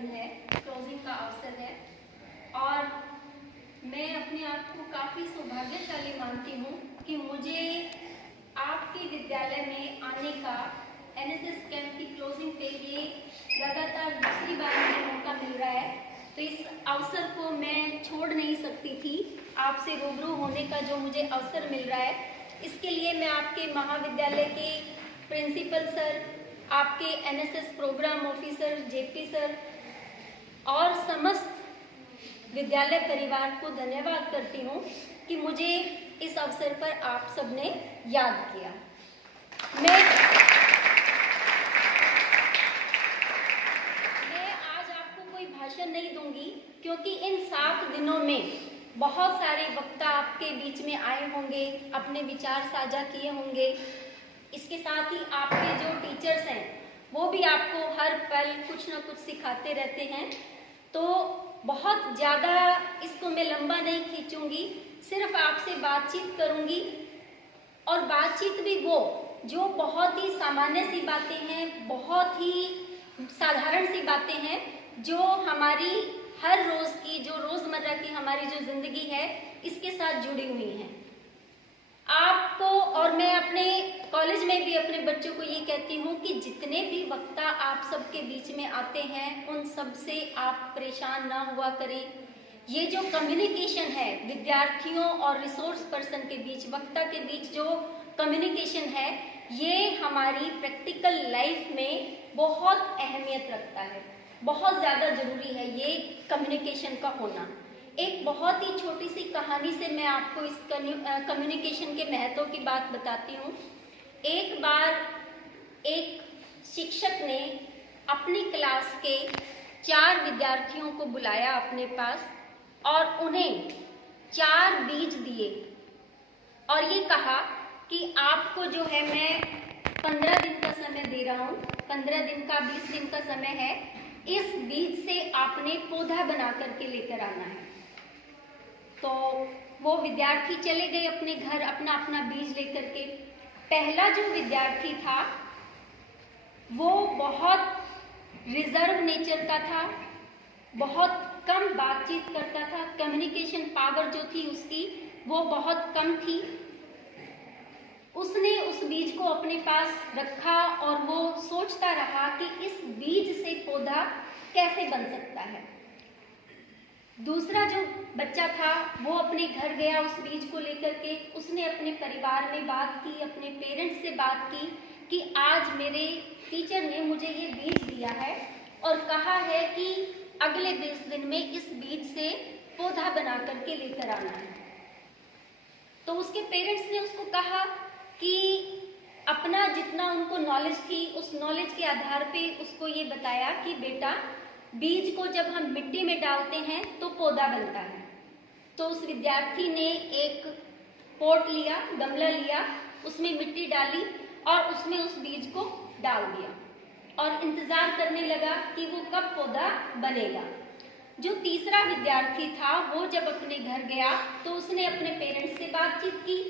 दिन है, क्लोजिंग का अवसर है और मैं अपने आप को काफ़ी सौभाग्यशाली मानती हूँ कि मुझे आपके विद्यालय में आने का एनएसएस कैंप की क्लोजिंग पे ये लगातार दूसरी बार मुझे मौका मिल रहा है। तो इस अवसर को मैं छोड़ नहीं सकती थी। आपसे रूबरू होने का जो मुझे अवसर मिल रहा है, इसके लिए मैं आपके महाविद्यालय के प्रिंसिपल सर, आपके NSS programme officer JP sir और समस्त विद्यालय परिवार को धन्यवाद करती हूँ कि मुझे इस अवसर पर आप सबने याद किया। मैं आज आपको कोई भाषण नहीं दूंगी क्योंकि इन 7 दिनों में बहुत सारे वक्ता आपके बीच में आए होंगे, अपने विचार साझा किए होंगे। इसके साथ ही आपके जो टीचर्स हैं वो भी आपको हर पल कुछ ना कुछ सिखाते रहते हैं। तो बहुत ज़्यादा इसको मैं लंबा नहीं खींचूंगी, सिर्फ आपसे बातचीत करूंगी और बातचीत भी वो जो बहुत ही सामान्य सी बातें हैं, बहुत ही साधारण सी बातें हैं जो हमारी हर रोज़ की, जो रोज़मर्रा की हमारी जो ज़िंदगी है इसके साथ जुड़ी हुई हैं। आपको और मैं अपने कॉलेज में भी अपने बच्चों को ये कहती हूँ कि जितने भी वक्ता आप सबके बीच में आते हैं उन सब से आप परेशान ना हुआ करें। ये जो कम्युनिकेशन है विद्यार्थियों और रिसोर्स पर्सन के बीच, वक्ता के बीच जो कम्युनिकेशन है, ये हमारी प्रैक्टिकल लाइफ में बहुत अहमियत रखता है, बहुत ज़्यादा ज़रूरी है ये कम्युनिकेशन का होना। एक बहुत ही छोटी सी कहानी से मैं आपको इस कम्युनिकेशन के महत्व की बात बताती हूँ। एक बार एक शिक्षक ने अपनी क्लास के 4 विद्यार्थियों को बुलाया अपने पास और उन्हें 4 बीज दिए और ये कहा कि आपको जो है मैं 15 दिन का समय दे रहा हूँ, 15 दिन का 20 दिन का समय है, इस बीज से आपने पौधा बना करके लेकर आना है। तो वो विद्यार्थी चले गए अपने घर अपना अपना बीज लेकर के। पहला जो विद्यार्थी था वो बहुत रिजर्व नेचर का था, बहुत कम बातचीत करता था, कम्युनिकेशन पावर जो थी उसकी वो बहुत कम थी। उसने उस बीज को अपने पास रखा और वो सोचता रहा कि इस बीज से पौधा कैसे बन सकता है। दूसरा जो बच्चा था वो अपने घर गया उस बीज को लेकर के। उसने अपने परिवार में बात की, अपने पेरेंट्स से बात की कि आज मेरे टीचर ने मुझे ये बीज दिया है और कहा है कि अगले 20 दिन में इस बीज से पौधा बना करके लेकर आना है। तो उसके पेरेंट्स ने उसको कहा कि अपना जितना उनको नॉलेज थी उस नॉलेज के आधार पे उसको ये बताया कि बेटा, बीज को जब हम मिट्टी में डालते हैं तो पौधा बनता है। तो उस विद्यार्थी ने एक पॉट लिया, गमला लिया, उसमें मिट्टी डाली और उसमें उस बीज को डाल दिया और इंतजार करने लगा कि वो कब पौधा बनेगा। जो तीसरा विद्यार्थी था वो जब अपने घर गया तो उसने अपने पेरेंट्स से बातचीत की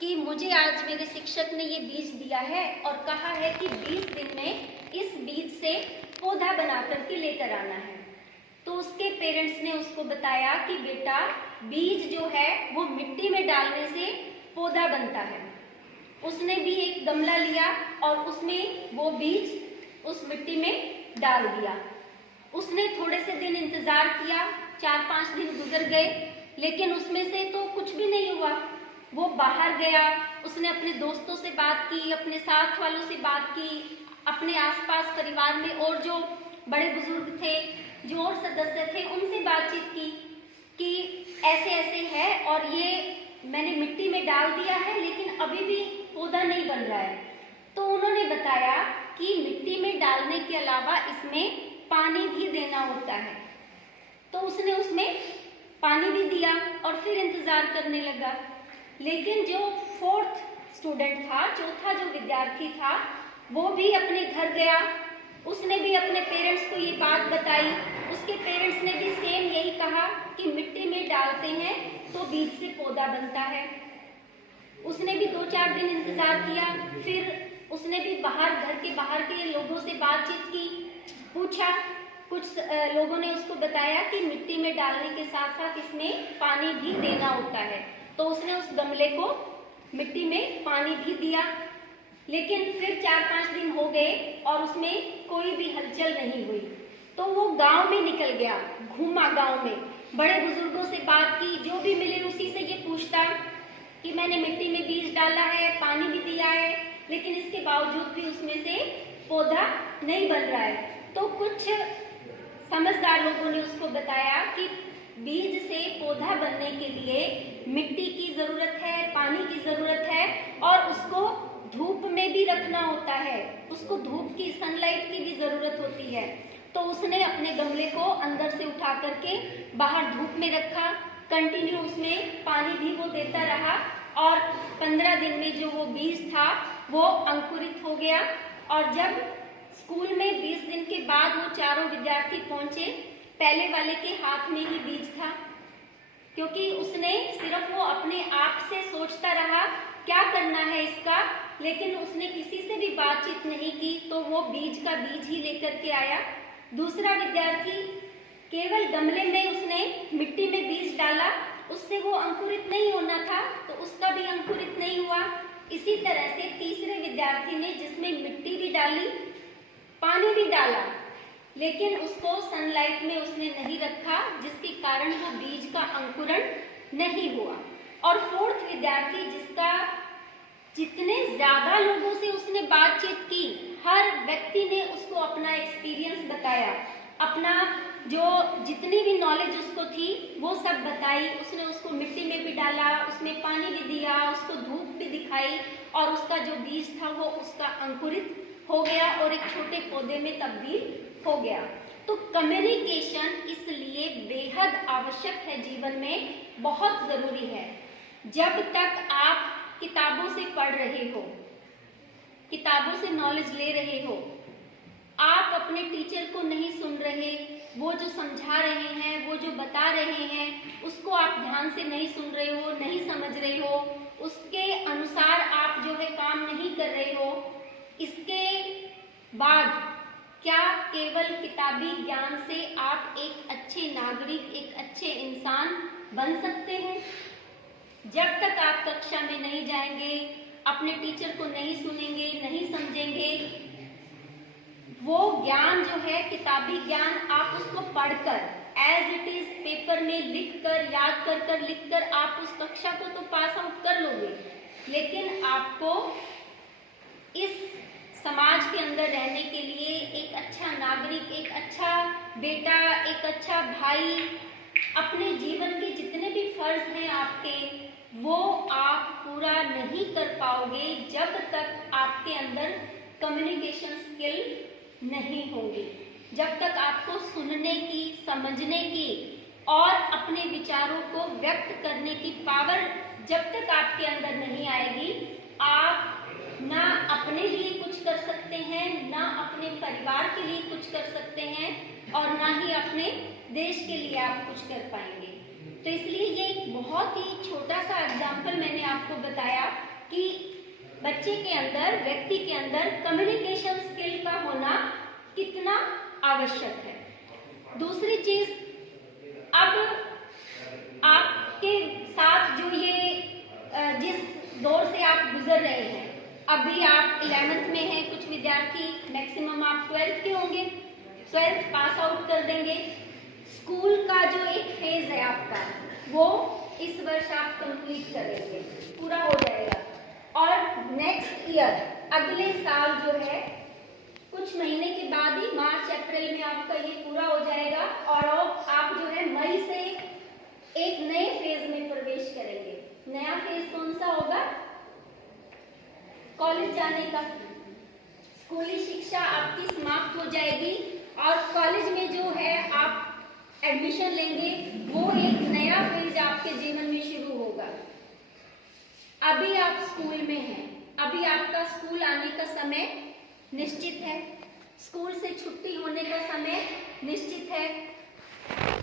कि मुझे आज मेरे शिक्षक ने ये बीज दिया है और कहा है कि 20 दिन में इस बीज से पौधा बना करके लेकर आना है। तो उसके पेरेंट्स ने उसको बताया कि बेटा, बीज जो है वो मिट्टी में डालने से पौधा बनता है। उसने भी एक गमला लिया और उसमें वो बीज उस मिट्टी में डाल दिया। उसने थोड़े से दिन इंतजार किया, 4-5 दिन गुजर गए, लेकिन उसमें से तो कुछ भी नहीं हुआ। वो बाहर गया, उसने अपने दोस्तों से बात की, अपने साथ वालों से बात की, अपने आसपास परिवार में और जो बड़े बुजुर्ग थे, जो और सदस्य थे, उनसे बातचीत की कि ऐसे ऐसे है और ये मैंने मिट्टी में डाल दिया है लेकिन अभी भी पौधा नहीं बन रहा है। तो उन्होंने बताया कि मिट्टी में डालने के अलावा इसमें पानी भी देना होता है। तो उसने उसमें पानी भी दिया और फिर इंतजार करने लगा। लेकिन जो 4th स्टूडेंट था, चौथा जो विद्यार्थी था, वो भी अपने घर गया, उसने भी अपने पेरेंट्स को ये बात बताई। उसके पेरेंट्स ने भी सेम यही कहा कि मिट्टी में डालते हैं तो बीज से पौधा बनता है। उसने भी 2-4 दिन इंतजार किया, फिर उसने भी घर के बाहर के लोगों से बातचीत की, पूछा, कुछ लोगों ने उसको बताया कि मिट्टी में डालने के साथ साथ इसमें पानी भी देना होता है। तो उसने उस गमले को मिट्टी में पानी भी दिया, लेकिन फिर 4-5 दिन हो गए और उसमें कोई भी हलचल नहीं हुई। तो वो गांव में निकल गया, घूमा गांव में, बड़े बुजुर्गों से बात की, जो भी मिले उसी से ये पूछता कि मैंने मिट्टी में बीज डाला है, पानी भी दिया है, लेकिन इसके बावजूद भी उसमें से पौधा नहीं बन रहा है। तो कुछ समझदार लोगों ने उसको बताया कि बीज से पौधा बनने के लिए मिट्टी की जरूरत है, पानी की जरूरत है और उसको धूप में भी रखना होता है, उसको धूप की, सनलाइट की भी जरूरत होती है। तो उसने अपने गमले को अंदर से उठा करके बाहर धूप में रखा, कंटिन्यू उसमें पानी भी वो देता रहा और 15 दिन में जो वो बीज था वो अंकुरित हो गया। और जब स्कूल में 20 दिन के बाद वो चारों विद्यार्थी पहुंचे, पहले वाले के हाथ में ही बीज था, क्योंकि उसने सिर्फ वो अपने आप से सोचता रहा क्या करना है इसका, लेकिन उसने किसी से भी बातचीत नहीं की। तो वो बीज का बीज ही लेकर के आया। दूसरा विद्यार्थी केवल गमले में उसने मिट्टी में बीज डाला, उससे वो अंकुरित नहीं होना था तो उसका भी अंकुरित नहीं हुआ। इसी तरह से तीसरे विद्यार्थी ने, जिसमें मिट्टी भी डाली, पानी भी डाला, लेकिन उसको सनलाइट में उसने नहीं रखा, जिसके कारण वो बीज का अंकुरण नहीं हुआ। और फोर्थ विद्यार्थी, जिसका जितने ज्यादा लोगों से उसने बातचीत की, हर व्यक्ति ने उसको अपना एक्सपीरियंस बताया, अपना जो जितनी भी नॉलेज उसको थी वो सब बताई। उसने उसको मिट्टी में भी डाला, उसमें पानी भी दिया, उसको धूप भी दिखाई और उसका जो बीज था वो उसका अंकुरित हो गया और एक छोटे पौधे में तब्दील हो गया। तो कम्युनिकेशन इसलिए बेहद आवश्यक है, जीवन में बहुत जरूरी है। जब तक आप किताबों से पढ़ रहे हो, किताबों से नॉलेज ले रहे हो, आप अपने टीचर को नहीं सुन रहे, वो जो समझा रहे हैं, वो जो बता रहे हैं, उसको आप ध्यान से नहीं सुन रहे हो, नहीं समझ रहे हो, उसके अनुसार आप जो है काम नहीं कर रहे हो, इसके बाद क्या केवल किताबी ज्ञान से आप एक अच्छे नागरिक, एक अच्छे इंसान बन सकते हैं? जब तक आप कक्षा में नहीं जाएंगे, अपने टीचर को नहीं सुनेंगे, नहीं समझेंगे, वो ज्ञान जो है किताबी ज्ञान, आप उसको पढ़कर एज इट इज पेपर में लिखकर, याद कर कर लिखकर आप उस कक्षा को तो पास आउट कर लोगे, लेकिन आपको इस समाज के अंदर रहने के लिए एक अच्छा नागरिक, एक अच्छा बेटा, एक अच्छा भाई, अपने जीवन के जितने भी फर्ज हैं आपके, वो आप पूरा नहीं कर पाओगे जब तक आपके अंदर कम्युनिकेशन स्किल नहीं होगी, जब तक आपको सुनने की, समझने की और अपने विचारों को व्यक्त करने की पावर जब तक आपके अंदर नहीं आएगी, आप ना अपने लिए कुछ कर सकते हैं, ना अपने परिवार के लिए कुछ कर सकते हैं और ना ही अपने देश के लिए आप कुछ कर पाएंगे। तो इसलिए ये एक बहुत ही छोटा सा एग्जाम्पल मैंने आपको बताया कि बच्चे के अंदर, व्यक्ति के अंदर कम्युनिकेशन स्किल का होना कितना आवश्यक है। दूसरी चीज, अब आपके साथ जो ये जिस दौर से आप गुजर रहे हैं, अभी आप 11th में हैं, कुछ विद्यार्थी मैक्सिमम आप 12th के होंगे, 12th पास आउट कर देंगे। स्कूल का जो एक फेज है आपका, वो इस वर्ष आप कंप्लीट करेंगे, पूरा हो जाएगा। और नेक्स्ट ईयर, अगले साल जो है, कुछ महीने के बाद ही मार्च अप्रैल में आपका ये पूरा हो जाएगा और आप जो है मई से एक नए फेज में प्रवेश करेंगे। नया फेज कौन सा होगा? कॉलेज जाने का। स्कूली शिक्षा आपकी समाप्त हो जाएगी और कॉलेज में जो है आप एडमिशन लेंगे, वो एक नया फेज आपके जीवन में शुरू होगा। अभी आप स्कूल में हैं, अभी आपका स्कूल आने का समय निश्चित है, स्कूल से छुट्टी होने का समय निश्चित है।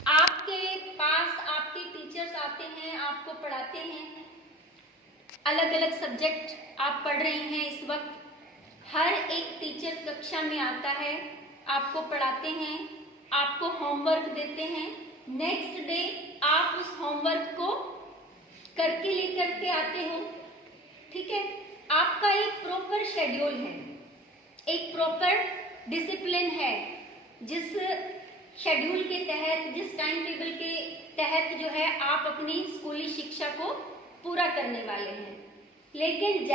आपके पास आपके टीचर्स आते हैं, आपको पढ़ाते हैं, अलग अलग सब्जेक्ट आप पढ़ रहे हैं इस वक्त। हर एक टीचर कक्षा में आता है, आपको पढ़ाते हैं, आपको होमवर्क देते हैं, नेक्स्ट डे आप उस होमवर्क को करके लेकर के आते हो, ठीक है। आपका एक प्रॉपर शेड्यूल है, एक प्रॉपर डिसिप्लिन है, जिस शेड्यूल के तहत, जिस टाइम टेबल के तहत जो है आप अपनी स्कूली शिक्षा को पूरा करने वाले हैं। लेकिन